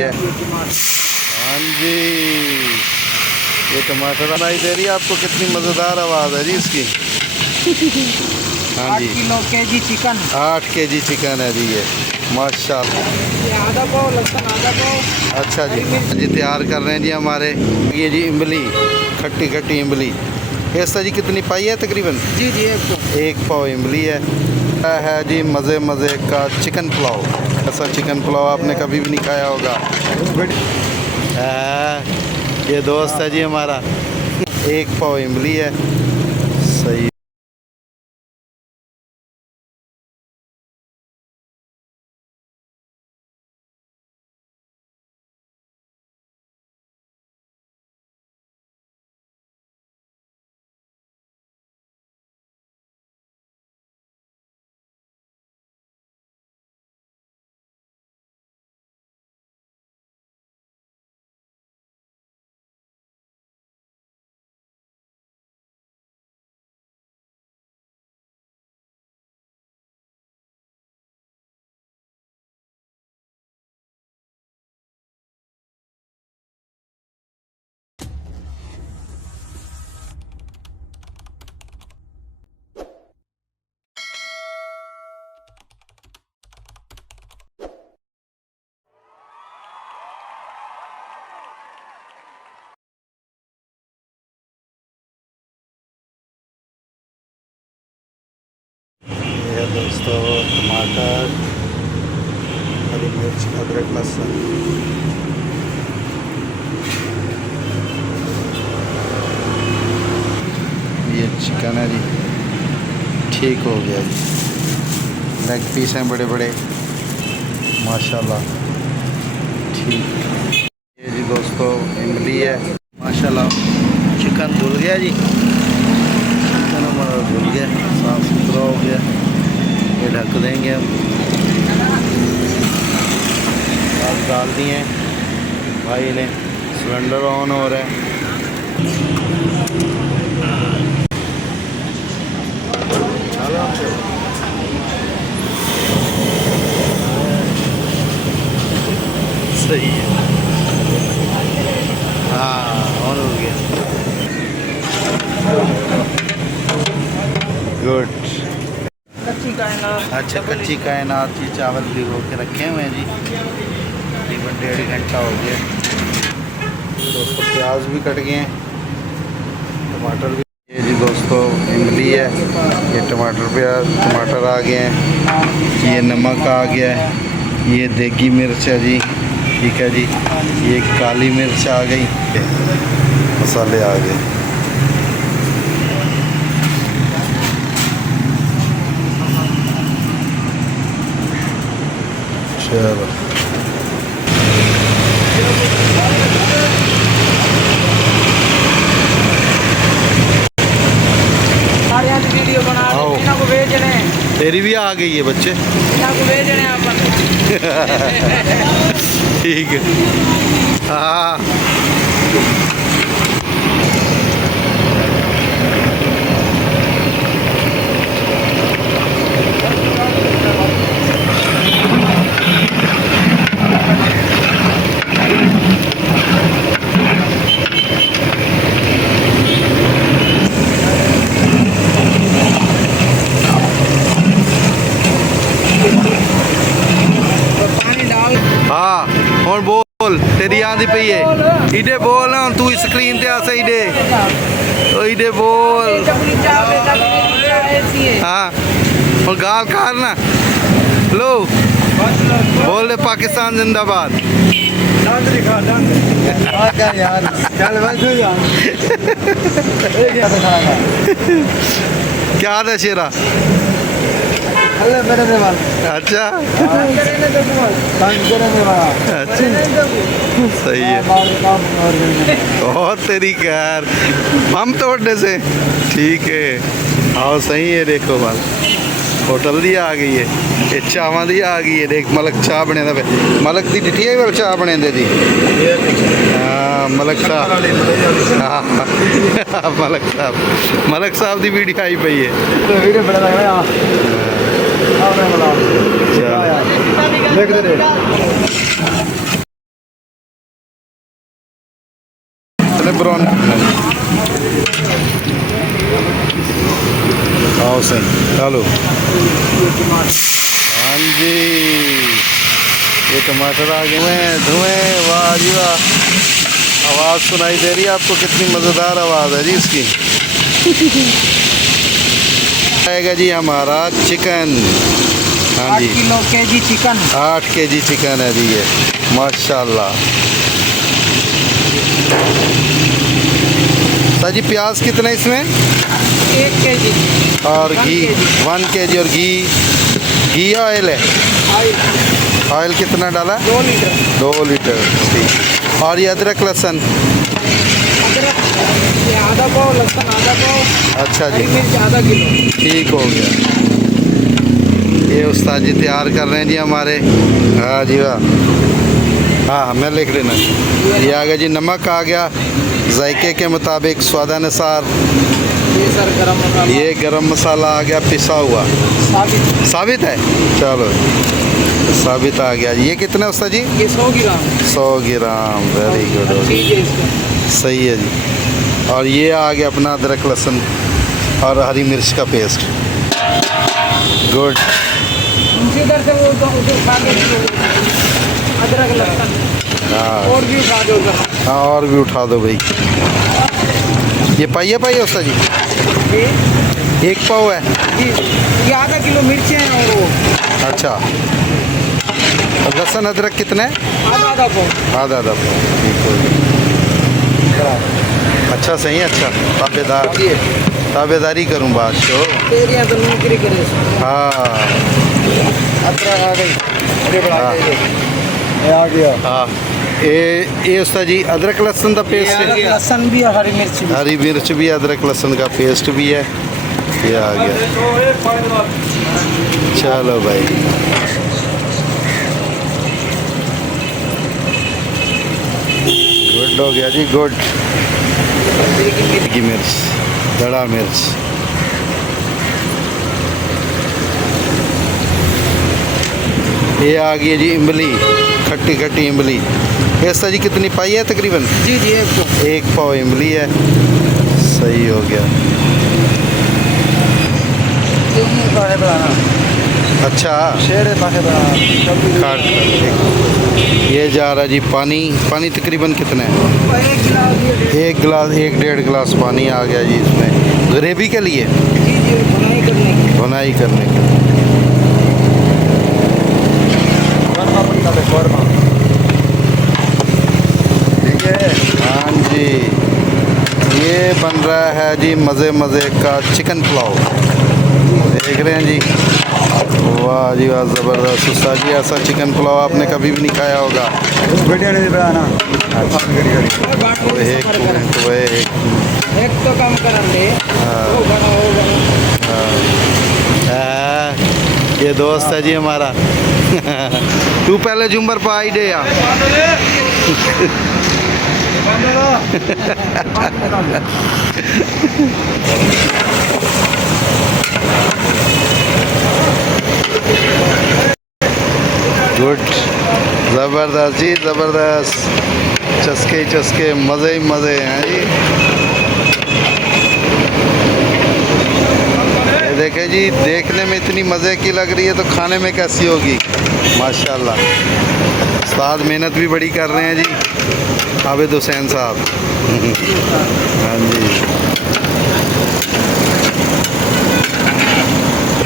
है। हाँ जी, ये टमाटर बनाई दे रही है आपको, कितनी मज़ेदार आवाज़ है जी इसकी। हाँ जी, 8 kilo KG chicken, 8 KG chicken है जी ये, माशाल्लाह। ये आधा पाव लहसुन, आधा पाव। अच्छा जी, जी तैयार कर रहे हैं जी हमारे ये जी इमली, खट्टी खट्टी इमली। ऐसा जी कितनी पाई है तकरीबन? जी जी, 1 पाव इमली है जी। मज़े मज़े का चिकन पुलाव। ऐसा चिकन पुलाव आपने कभी भी नहीं खाया होगा। ये दोस्त है जी हमारा, 1 पाव इमली है। सही। ये दोस्तों टमाटर, हरी मिर्च, अदरक, लहसुन। ये चिकन है जी, ठीक हो गया जी। लेग पीस हैं बड़े बड़े, माशाल्लाह, ठीक। ये जी दोस्तों इमली है, माशाल्लाह। चिकन धुल गया जी, चिकन हमारा धुल गया, साफ़ सुथरा हो गया। ये ढक देंगे हम। आप डाल दिए भाई ने, सिलेंडर ऑन हो रहा है। सही है, हाँ ऑन हो गया। गुड। कच्ची कायनात। अच्छा, कच्ची कायनात। ये चावल भिगो के रखे हुए हैं जी, तकरीबन 1.5 घंटा हो गया। दोस्तों प्याज भी कट गए हैं, टमाटर भी। ये जी दोस्तों इमली है, ये टमाटर आ गए हैं, ये नमक आ गया है, ये देगी मिर्च है जी, ठीक है जी। ये काली मिर्च आ गई, मसाले आ गए। चलो वीडियो बना इन्हों को भेजने। तेरी भी आ गई है बच्चे, इन्हों को भेजने अपन। ठीक है। हाँ हाँ हुण बोल, तेरी आंदी पई है। इडे बोल ना तू स्क्रीन ते आसे इडे, इडे बोल। हाँ हुण गाल कर ना, लो बोल दे पाकिस्तान जिंदाबाद। क्या था शेरा? अच्छा सही है, बहुत तेरी कार हम तोड़ने से। ठीक है, आओ सही है। देखो बाल होटल दी आ गई है, ये चावां दी आ गई है। देख मलक चाह बने दा पे, मलक दी डिठी है वाल चाह बने दे दी। हाँ मलक साहब, हाँ मलक साहब दी वीडियो आई पई है। चलो। पहले ब्राउन आओ सही चलो। हाँ जी ये टमाटर आ गए हैं धुएं, वाह जी वाह। आवाज़ सुनाई दे रही है आपको, कितनी मज़ेदार आवाज़ है जी इसकी। आएगा जी हमारा चिकन। हाँ 8 जी kilo KG chicken. 8 KG chicken है जी ये, माशाल्लाह। सर जी प्याज कितना इसमें? 1 केजी और 1 घी kg 1 केजी। और घी ऑयल है? ऑयल ऑयल कितना डाला? 2 लीटर। 2 लीटर, ठीक। और ये अदरक लहसुन? अदरक ये आधा पाव, लहसुन आधा पाव, अच्छा हरी जी, मिर्च आधा किलो। ठीक हो गया। ये उस्ताद जी तैयार कर रहे हैं जी हमारे। हाँ जी वाह। हाँ मैं लिख लेना। ये आ गया जी, नमक आ गया जायके के मुताबिक, स्वादानुसार। ये सर गरम मसाला, ये गरम मसाला आ गया पिसा हुआ, साबित साबित है। चलो साबित आ गया। ये कितना है उस्ताद जी? ये 100 ग्राम। 100 ग्राम, वेरी गुड। चीज़ है इसका। सही है जी। और ये आ गया अपना अदरक लहसुन और हरी मिर्च का पेस्ट। गुड। उनसे इधर से वो जो खा के अदरक लहसुन हाँ और भी उठा दो उधर। हाँ और भी उठा दो भाई। ये पाइए उस्ताद जी? ये 1 पाव है? जी, ये आधा किलो मिर्चें हैं और वो अच्छा। और लहसुन अदरक कितना है? आधा पाव। आधा पाव, ठीक हो गया। अच्छा सही है, अच्छा ताबेदारी करूँ बादशाह। तेरी यहाँ तो नौकरी करे। हाँ अदरक आ गई, अरे बड़ा हाँ। ये आ गया। हाँ ये उस्ताद जी अदरक लहसुन का पेस्ट है? लहसुन भी और हरी मिर्च भी। हरी मिर्च भी, अदरक लहसुन का पेस्ट भी है। ये आ गया। चलो भाई, गुड हो गया जी, गुड। की मिर्च, बड़ा मिर्च। ये आ गई है जी इमली, खट्टी खट्टी इमली। ये उस्ताद जी कितनी पाई है तकरीबन? जी जी 1 पाव इमली है। सही हो गया। अच्छा खाट खाट, ठीक। ये जा रहा जी पानी। पानी तकरीबन कितना है? 1 गिलास, 1 डेढ़ गिलास पानी आ गया जी इसमें, ग्रेवी के लिए, जी जी भुनाई करने के लिए। ठीक है। हाँ जी ये बन रहा है जी मज़े मज़े का चिकन पुलाव, देख रहे हैं जी। वाह जी वाह, ज़बरदस्त। उस्ताद जी ऐसा चिकन पुलाव आपने कभी भी नहीं खाया होगा। एक तो कम कर ले। वो बड़ा होगा। ये दोस्त है जी हमारा। तू पहले जुम्बर पर आई दे यार। गुड, ज़बरदस्त जी ज़बरदस्त। चस्के ही चस्के, मज़े ही मज़े हैं जी। ये देखे जी, देखने में इतनी मज़े की लग रही है तो खाने में कैसी होगी। माशाल्लाह उस्ताद मेहनत भी बड़ी कर रहे हैं जी, आबिद हुसैन साहब। हाँ जी।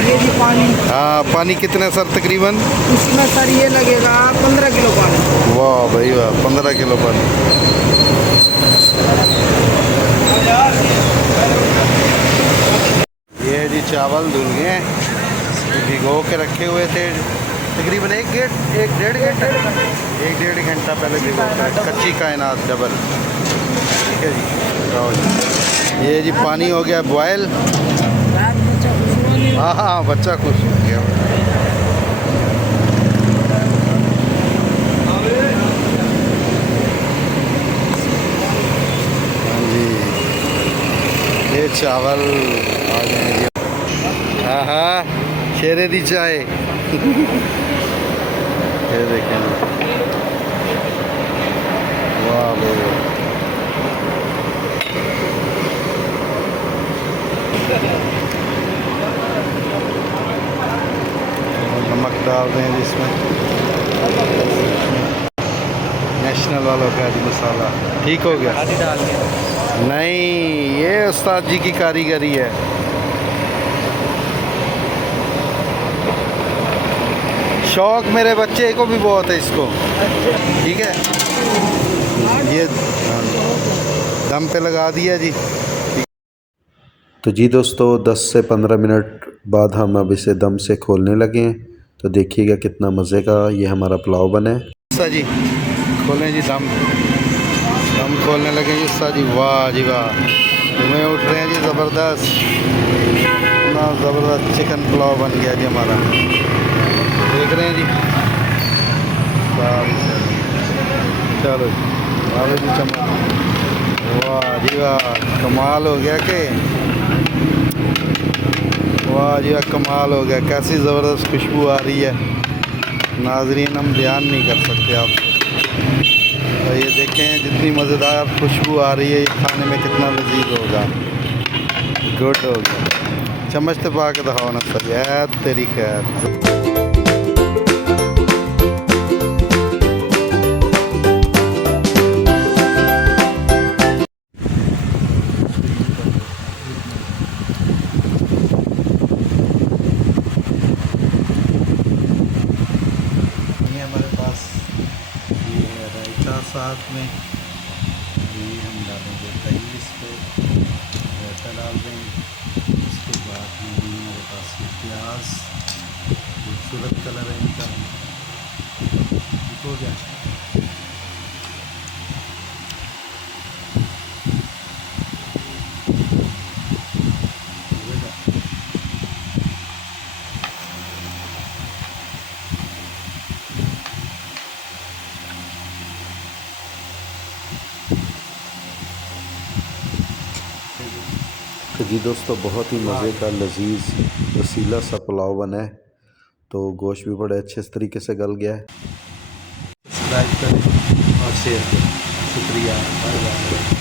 ये जी पानी, हाँ पानी कितना सर तकरीबन? इसमें सर ये लगेगा 15 किलो पानी। वाह भाई वाह, 15 किलो पानी। ये जी चावल धुल गए, भिगो के रखे हुए थे तकरीबन 1 डेढ़ घंटा पहले भिगो के, कच्ची कायनात डबल। ठीक है जी, जाओ जी। ये जी पानी हो गया बॉयल। हाँ हाँ बच्चा खुश हो गया। हाँ जी ये चावल आ गए जी। हाँ हाँ शेरे दी चाय। ये देखें, वाह भाई वाह। नमक डाल रहे हैं जिसमें नेशनल वालों का जी मसाला ठीक हो गया। आदि डाल दिया। नहीं, ये उस्ताद जी की कारीगरी है। शौक मेरे बच्चे को भी बहुत है इसको। ठीक है, ये दम पे लगा दिया जी। तो जी दोस्तों 10 से 15 मिनट बाद हम अब इसे दम से खोलने लगे हैं। तो देखिएगा कितना मज़े का ये हमारा पुलाव बना है। उस्ताद जी खोलें जी दम खोलने लगे जी उस्ताद जी। वाह जी वाह, धुएँ उठ रहे हैं जी ज़बरदस्त। इतना ज़बरदस्त चिकन पुलाव बन गया जी हमारा, देख रहे हैं जी। चलो जी जी चम्मच। वाह जी वाह, कमाल हो गया के वाह जी वाह, कमाल हो गया। कैसी ज़बरदस्त खुशबू आ रही है नाज़रीन, हम बयान नहीं कर सकते आपसे। तो ये देखें जितनी मज़ेदार खुशबू आ रही है, ये खाने में कितना लजीज होगा। गुड हो गया। चम्मच तो पा के दिखाओ ना सर, यार तेरी खैर। ये हमारे पास ये है रायता साथ में। ये हम डालेंगे दही इस पर, रायता डाल देंगे। इसके बाद में ये हमारे पास ये प्याज, खूबसूरत कलर है इनका। ठीक हो गया। तो जी दोस्तों बहुत ही मज़े का लजीज रसीला सा पुलाव बना है। तो गोश्त भी बड़े अच्छे तरीके से गल गया है। सब्सक्राइब करें और शेयर करें। शुक्रिया, बाय बाय।